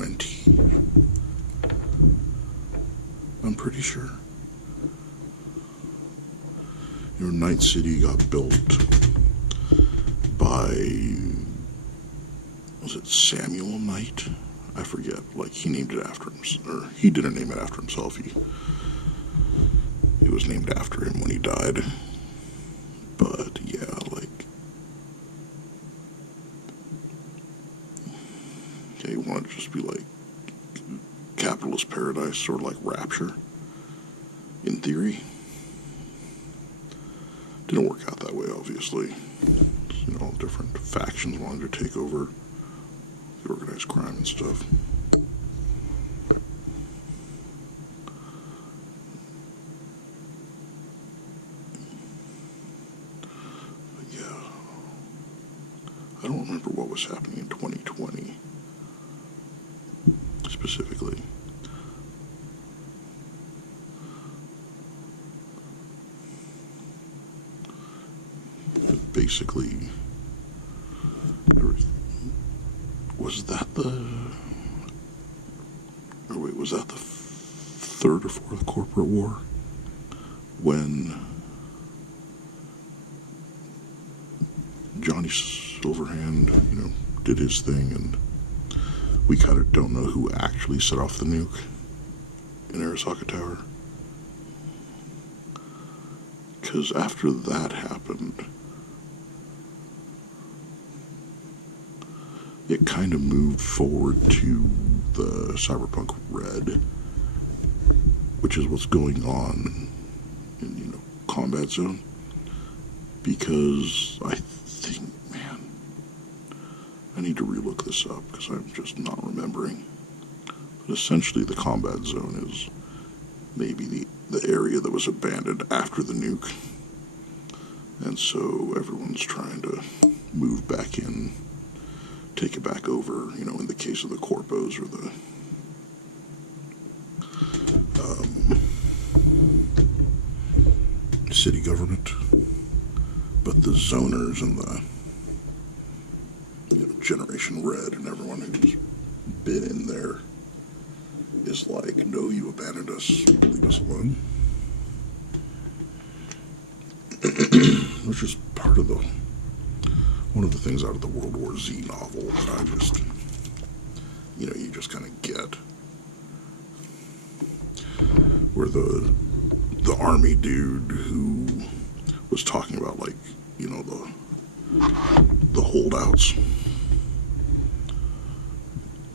20. I'm pretty sure. Your Night City got built by, was it Samuel Knight? I forget. Like, he named it after him, or he didn't name it after himself. It was named after him when he died. But yeah, like, yeah, you want it to just be like capitalist paradise, sort of like Rapture, in theory. Didn't work out that way, obviously. You know, different factions wanted to take over the organized crime and stuff. But yeah, I don't remember what was happening in 2020 specifically. Basically, was that the third or fourth corporate war? When Johnny Silverhand, you know, did his thing, and we kind of don't know who actually set off the nuke in Arasaka Tower. Because after that happened, it kind of moved forward to the Cyberpunk Red, which is what's going on in, you know, Combat Zone. Because I think, man, I need to relook this up because I'm just not remembering. But essentially, the Combat Zone is maybe the area that was abandoned after the nuke. And so everyone's trying to move back in, take it back over, you know, in the case of the corpos or the city government. But the zoners and the, you know, Generation Red and everyone who's been in there is like, no, you abandoned us, leave us alone. Which is part of one of the things out of the World War Z novel that I just, you know, you just kind of get. Where the army dude who was talking about, like, you know, the holdouts.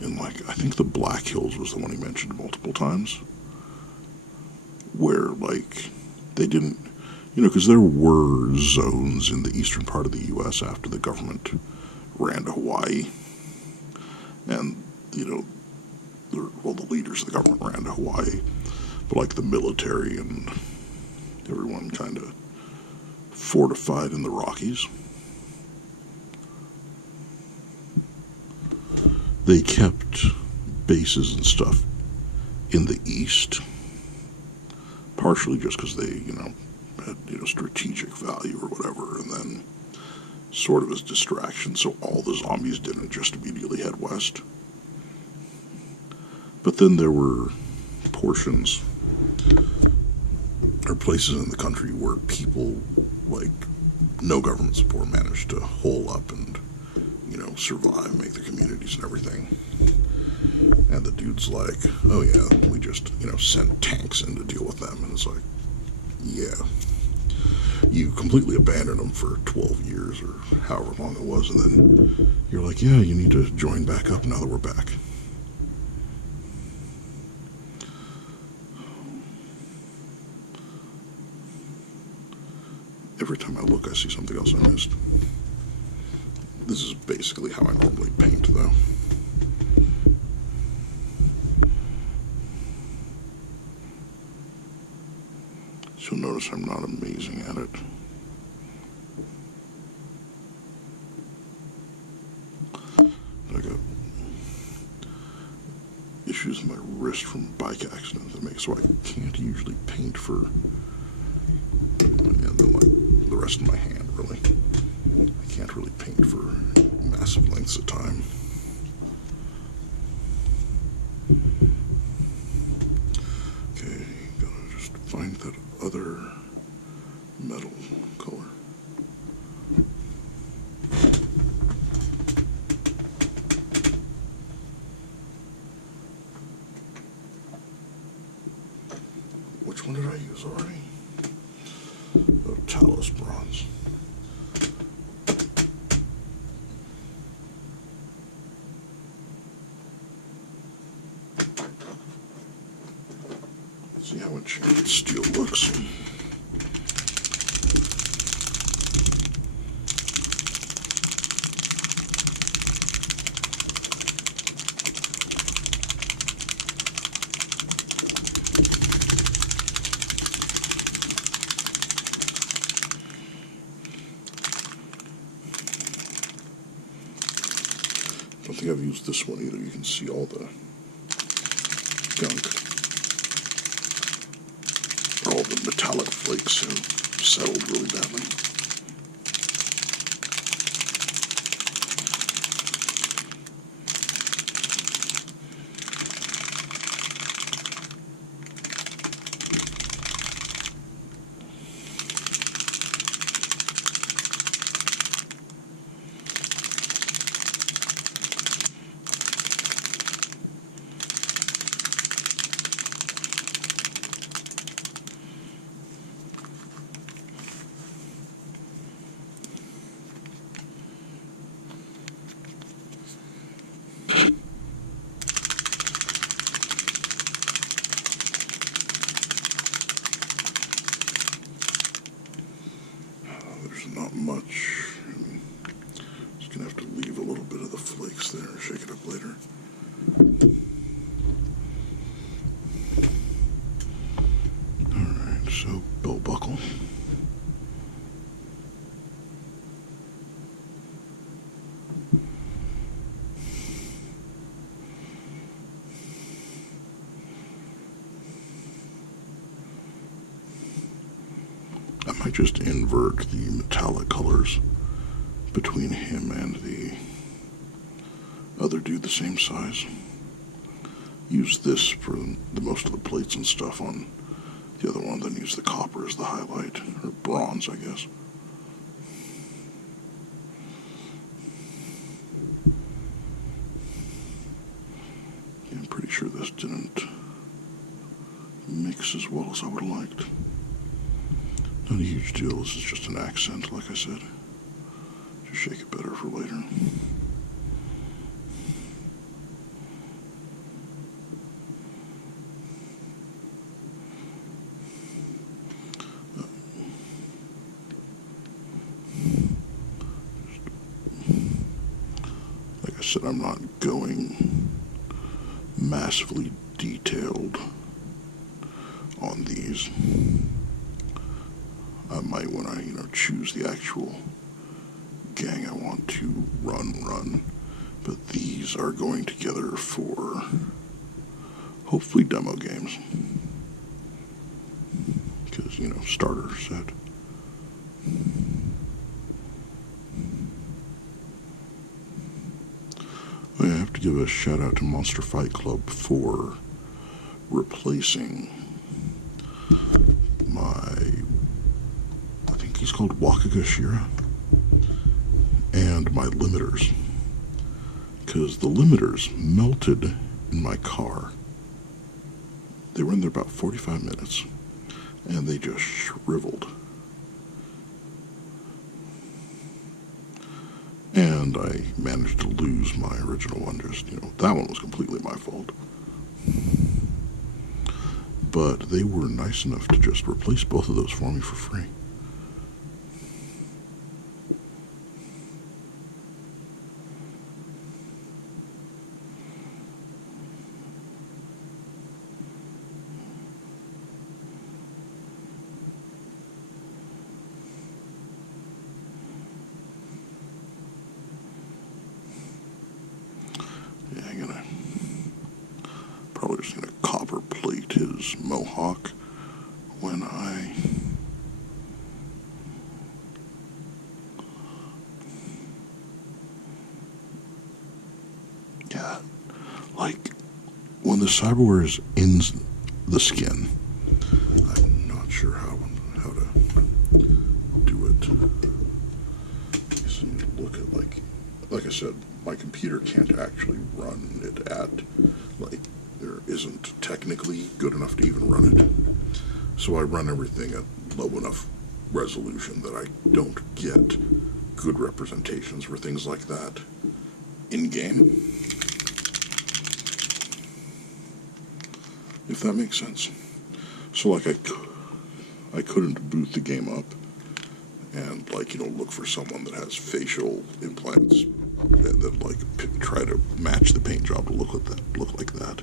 And, like, I think the Black Hills was the one he mentioned multiple times. Where, like, they didn't, you know, because there were zones in the eastern part of the U.S. after the government ran to Hawaii. And, you know, the leaders of the government ran to Hawaii. But, like, the military and everyone kind of fortified in the Rockies. They kept bases and stuff in the east, partially just because they, you know, had, you know, strategic value or whatever, and then sort of as distraction, so all the zombies didn't just immediately head west. But then there were portions or places in the country where people, like, no government support, managed to hole up and, you know, survive, make their communities and everything. And the dude's like, oh yeah, we just, you know, sent tanks in to deal with them. And it's like, yeah, you completely abandoned them for 12 years or however long it was, and then you're like, yeah, you need to join back up now that we're back. Every time I look, I see something else I missed. This is basically how I normally paint, though. So you'll notice I'm not amazing at it. I got issues in my wrist from bike accidents that make so I can't usually paint for, and then, like, the rest of my hand, really. I can't really paint for massive lengths of time. Okay, gotta just find that other metal color. Which one did I use already? Oh, Talus bronze. See how enchanted steel looks. I don't think I've used this one either. You can see all the gunk. All the metallic flakes have settled really badly. There's not much. Just gonna have to leave a little bit of the flakes there and shake it up later. Alright, so belt buckle. I might just invert the metallic colors between him and the other dude the same size. Use this for the most of the plates and stuff on the other one, then use the copper as the highlight, or bronze, I guess. Yeah, I'm pretty sure this didn't mix as well as I would have liked. Not a huge deal, this is just an accent, like I said. Just shake it better for later. Like I said, I'm not going massively detailed on these. I might, when I, choose the actual gang I want to run, but these are going together for hopefully demo games, because, starter set. I have to give a shout out to Monster Fight Club for replacing I think he's called Wakagashira, and my limiters, because the limiters melted in my car. They were in there about 45 minutes, and they just shriveled. And I managed to lose my original one. Just, that one was completely my fault. But they were nice enough to just replace both of those for me for free. Yeah, probably just gonna copper plate his mohawk when I like when the cyberware is in the skin, I'm not sure how to do it. So you look at like I said, my computer can't actually run it at there isn't technically good enough to even run it. So I run everything at low enough resolution that I don't get good representations for things like that in game. If that makes sense. So like I couldn't boot the game up and look for someone that has facial implants that try to match the paint job to look like that.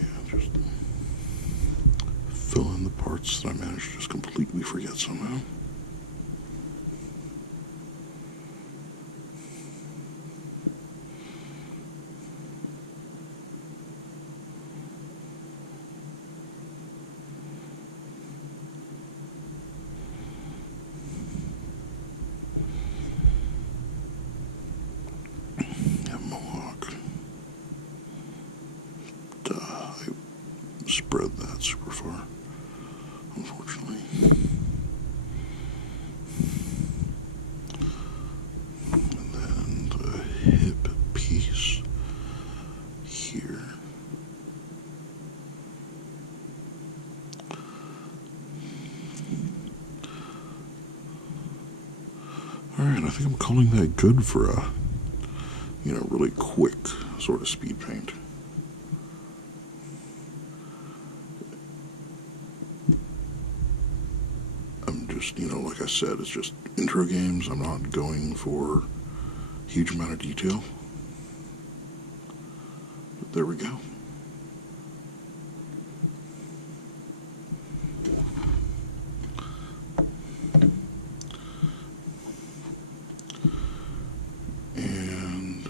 Yeah, just fill in the parts that I managed to just completely forget somehow. Spread that super far, unfortunately. And then the hip piece here. Alright, I think I'm calling that good for a, really quick sort of speed paint. Like I said, it's just intro games. I'm not going for a huge amount of detail. But there we go. And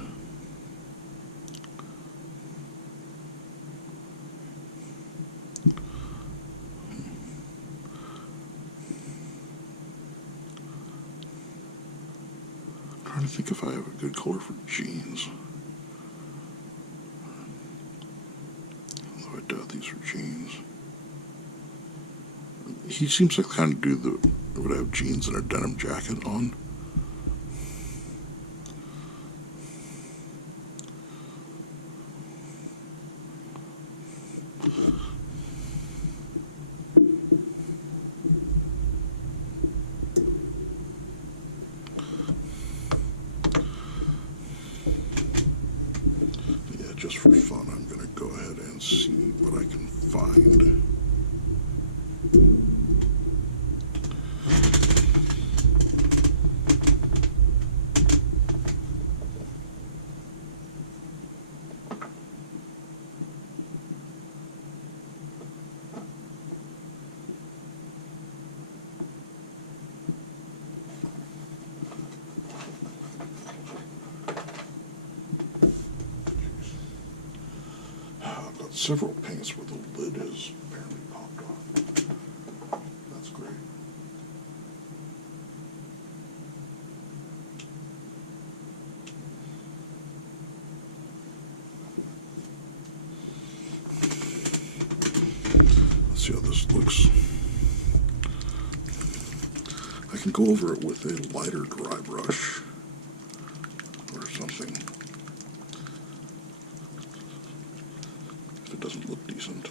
trying to think if I have a good color for jeans. Although I doubt these are jeans. He seems to kind of do would have jeans and a denim jacket on. Just for fun, I'm going to go ahead and see what I can find. Several paints where the lid is apparently popped off. That's great. Let's see how this looks. I can go over it with a lighter dry brush or something. It doesn't look decent.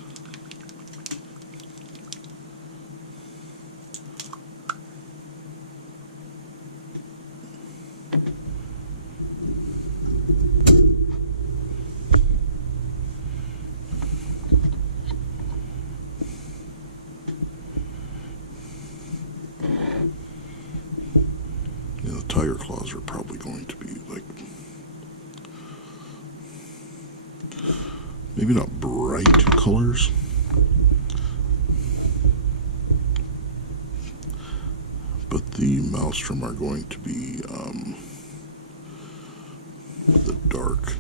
The tiger claws are probably going to be maybe not bright colors, but the maelstrom are going to be the dark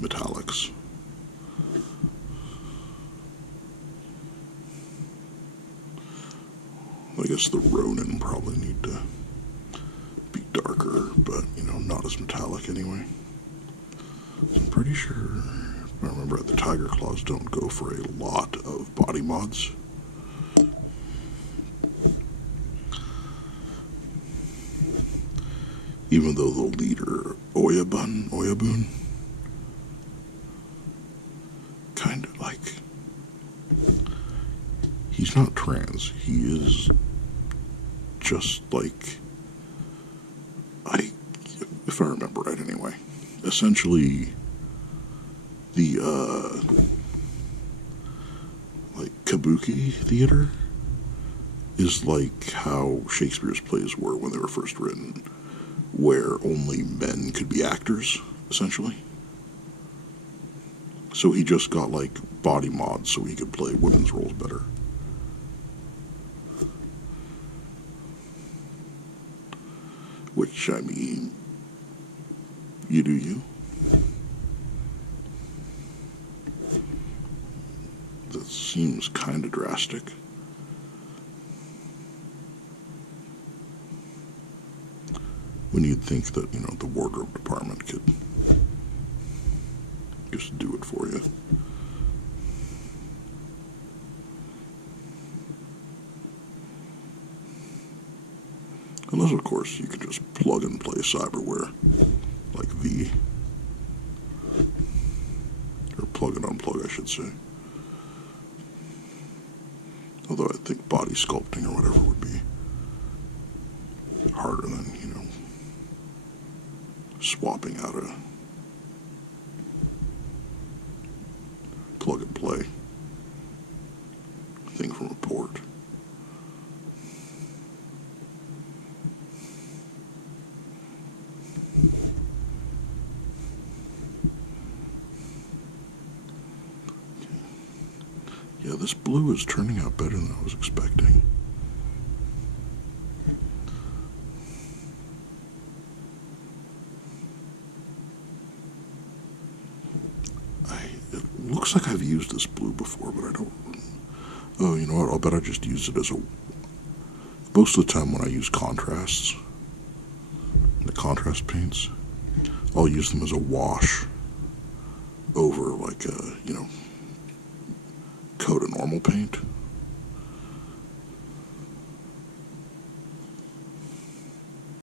metallics. I guess the Ronin probably need to be darker, but not as metallic anyway. I'm pretty sure, if I remember, the Tiger Claws don't go for a lot of body mods. Even though the leader, Oyabun, kind of like, he's not trans, he is just like, if I remember right anyway, essentially the, like, kabuki theater is like how Shakespeare's plays were when they were first written, where only men could be actors, essentially. So he just got, like, body mods so he could play women's roles better. Which, I mean, you do you. That seems kind of drastic. When you'd think that, you know, the wardrobe department could just do it for you. Unless, of course, you could just plug and play cyberware, like V. Or plug and unplug, I should say. Although I think body sculpting or whatever would be harder than, you know, swapping out a plug and play thing from a port. Yeah, this blue is turning out better than I was expecting. It looks like I've used this blue before, but I don't. Oh, you know what? I'll bet I just use it as a. Most of the time when I use contrasts, the contrast paints, I'll use them as a wash over, like, a, you know, coat of normal paint.